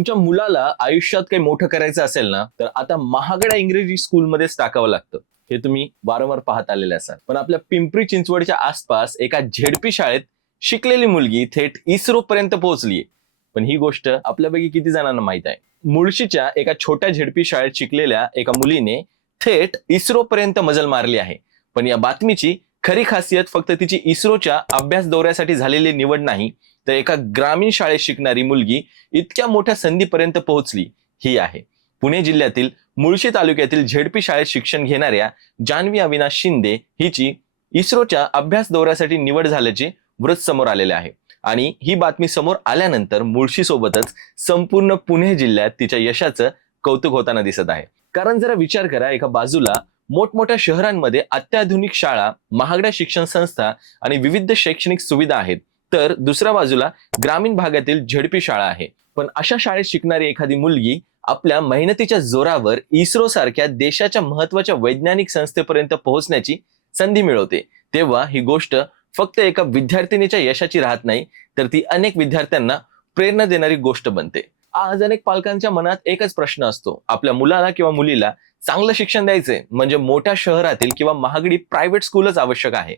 तुमच्या मुलाला आयुष्यात काही मोठं करायचं असेल ना, तर आता महागड्या इंग्रजी स्कूलमध्येच टाकावं लागतं. हे तुम्ही वारंवार पाहत आलेले असाल. पण आपल्या पिंपरी चिंचवडच्या आसपास एका झेडपी शाळेत शिकलेली मुलगी थेट इस्रो पर्यंत पोहोचलीये. पण ही गोष्ट आपल्यापैकी किती जणांना माहित आहे? मुळशीच्या एका छोट्या झेडपी शाळेत शिकलेल्या एका मुलीने थेट इस्रो पर्यंत मजल मारली आहे. पण या बातमीची खरी खासियत फक्त तिची इस्रोच्या अभ्यास दौऱ्यासाठी झालेली निवड नाही, तर एका ग्रामीण शाळेत शिकणारी मुलगी इतक्या मोठ्या संधीपर्यंत पोहोचली ही आहे. पुणे जिल्ह्यातील मुळशी तालुक्यातील झेडपी शाळेत शिक्षण घेणाऱ्या जान्हवी अविनाश शिंदे हिची इस्रोच्या अभ्यास दौऱ्यासाठी निवड झाल्याचे वृत्त समोर आलेले आहे. आणि ही बातमी समोर आल्यानंतर मुळशी सोबतच संपूर्ण पुणे जिल्ह्यात तिच्या यशाचं कौतुक होताना दिसत आहे. कारण जरा विचार करा, एका बाजूला मोठमोठ्या शहरांमध्ये अत्याधुनिक शाळा, महागड्या शिक्षण संस्था आणि विविध शैक्षणिक सुविधा आहेत, तर दुसऱ्या बाजूला ग्रामीण भागातील झेडपी शाळा आहे. पण अशा शाळेत शिकणारी एखादी मुलगी आपल्या मेहनतीच्या जोरावर इस्रो सारख्या देशाच्या महत्वाच्या वैज्ञानिक संस्थेपर्यंत पोहोचण्याची संधी मिळवते, तेव्हा ही गोष्ट फक्त एका विद्यार्थिनीच्या यशाची राहत नाही, तर ती अनेक विद्यार्थ्यांना प्रेरणा देणारी गोष्ट बनते. आज अनेक पालकांच्या मनात एकच प्रश्न असतो, आपल्या मुलाला किंवा मुलीला चांगलं शिक्षण द्यायचंय म्हणजे मोठ्या शहरातील किंवा महागडी प्रायव्हेट स्कूलच आवश्यक आहे.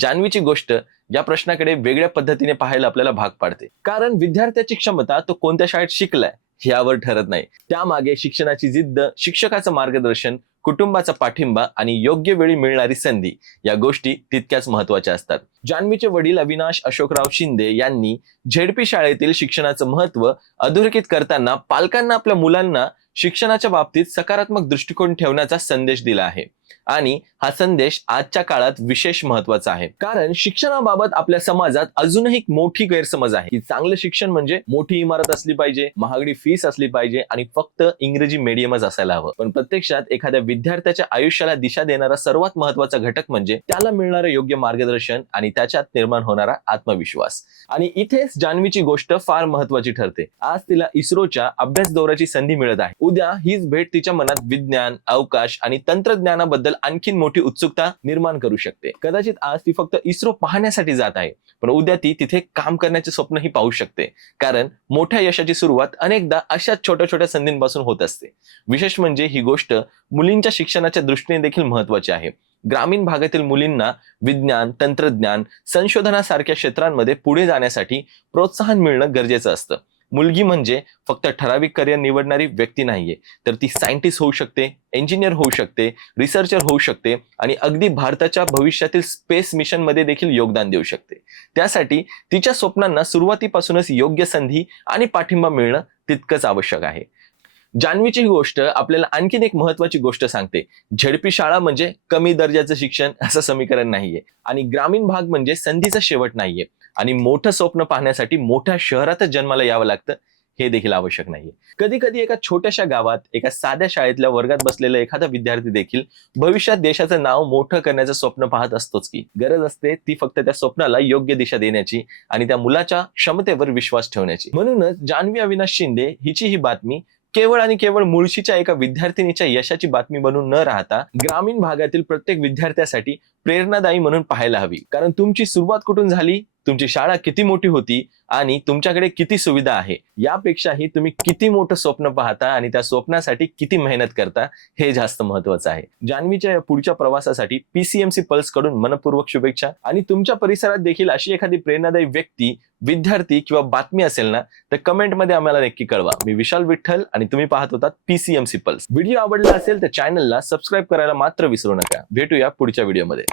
जान्हवीची गोष्ट या प्रश्नाकडे वेगळ्या पद्धतीने पाहायला आपल्याला भाग पाडते. कारण विद्यार्थ्याची क्षमता तो कोणत्या शाळेत शिकलाय यावर ठरत नाही, त्यामागे शिक्षणाची जिद्द, शिक्षकाचं मार्गदर्शन, कुटुंबाचा पाठिंबा आणि योग्य वेळी मिळणारी संधी या गोष्टी तितक्याच महत्वाच्या असतात. जान्हवीचे वडील अविनाश अशोकराव शिंदे यांनी झेडपी शाळेतील शिक्षणाचं महत्व अधोरेखित करताना पालकांना आपल्या मुलांना शिक्षणाच्या बाबतीत सकारात्मक दृष्टिकोन ठेवण्याचा संदेश दिला आहे. आणि हा संदेश आजच्या काळात विशेष महत्वाचा आहे, कारण शिक्षणाबाबत आपल्या समाजात अजूनही एक मोठी गैरसमज आहे की चांगलं शिक्षण म्हणजे मोठी इमारत असली पाहिजे, महागडी फीस असली पाहिजे आणि फक्त इंग्रजी मीडियमच असायला हवं. पण प्रत्यक्षात एखाद्या विद्यार्थ्याच्या आयुष्याला दिशा देणारा सर्वात महत्वाचा घटक म्हणजे त्याला मिळणारं योग्य मार्गदर्शन आणि त्याच्यात निर्माण होणारा आत्मविश्वास. आणि इथेच जान्हवीची गोष्ट फार महत्वाची ठरते. आज तिला इस्रोच्या अभ्यास दौऱ्याची संधी मिळत आहे. उद्या हीच भेट तिच्या मनात विज्ञान, अवकाश आणि तंत्रज्ञानाबद्दल आणखीन मोठी उत्सुकता निर्माण करू शकते. कदाचित आज ती फक्त इस्रो पाहण्यासाठी जात आहे, पण उद्या ती तिथे काम करण्याचे स्वप्नही पाहू शकते. कारण मोठ्या यशाची सुरुवात अनेकदा अशाच छोट्या छोट्या संधींपासून होत असते. विशेष म्हणजे ही गोष्ट मुलींच्या शिक्षणाच्या दृष्टीने देखील महत्वाची आहे. ग्रामीण भागातील मुलींना विज्ञान, तंत्रज्ञान, संशोधनासारख्या क्षेत्रांमध्ये पुढे जाण्यासाठी प्रोत्साहन मिळणं गरजेचं असतं. मुलगी म्हणजे फक्त ठराविक करिअर निवडणारी व्यक्ती नाहीये, तर ती सायंटिस्ट होऊ शकते, इंजिनियर होऊ शकते, रिसर्चर होऊ शकते आणि अगदी भारताच्या भविष्यातील स्पेस मिशन मध्ये देखील योगदान देऊ शकते. त्यासाठी तिच्या स्वप्नांना सुरुवातीपासूनच योग्य संधी आणि पाठिंबा मिळणं तितकंच आवश्यक आहे. जान्हवीची ही गोष्ट आपल्याला आणखीन एक महत्वाची गोष्ट सांगते. झेडपी शाळा म्हणजे कमी दर्जाचं शिक्षण असं समीकरण नाहीये, आणि ग्रामीण भाग म्हणजे संधीचा शेवट नाहीये, आणि मोठं स्वप्न पाहण्यासाठी मोठ्या शहरातच जन्माला यावं लागतं हे देखील आवश्यक नाहीये. कधी कधी एका छोट्याशा गावात एका साध्या शाळेतल्या वर्गात बसलेला एखादा विद्यार्थी देखील भविष्यात देशाचं नाव मोठं करण्याचं स्वप्न पाहत असतोच की. गरज असते ती फक्त त्या स्वप्नाला योग्य दिशा देण्याची आणि त्या मुलाच्या क्षमतेवर विश्वास ठेवण्याची. म्हणूनच जान्हवी अविनाश शिंदे हिची ही बातमी केवळ आणि केवळ मुळशीच्या एका विद्यार्थिनीच्या यशाची बातमी बनून न राहता ग्रामीण भागातील प्रत्येक विद्यार्थ्यासाठी प्रेरणादायी म्हणून पाहायला हवी. कारण तुमची सुरुवात कुठून झाली, तुमची शाळा किती मोठी होती आणि तुमच्याकडे किती सुविधा आहे, यापेक्षाही तुम्ही किती मोठं स्वप्न पाहता आणि त्या स्वप्नासाठी किती मेहनत करता हे जास्त महत्वाचं आहे. जान्हवीच्या या पुढच्या प्रवासासाठी PCMC पल्स कडून मनपूर्वक शुभेच्छा. आणि तुमच्या परिसरात देखील अशी एखादी प्रेरणादायी व्यक्ती, विद्यार्थी किंवा बातमी असेल ना, तर कमेंट मध्ये आम्हाला नक्की कळवा. मी विशाल विठ्ठल आणि तुम्ही पाहत होतात PCMC पल्स. व्हिडिओ आवडला असेल तर चॅनलला सबस्क्राईब करायला मात्र विसरू नका. भेटूया पुढच्या व्हिडिओमध्ये.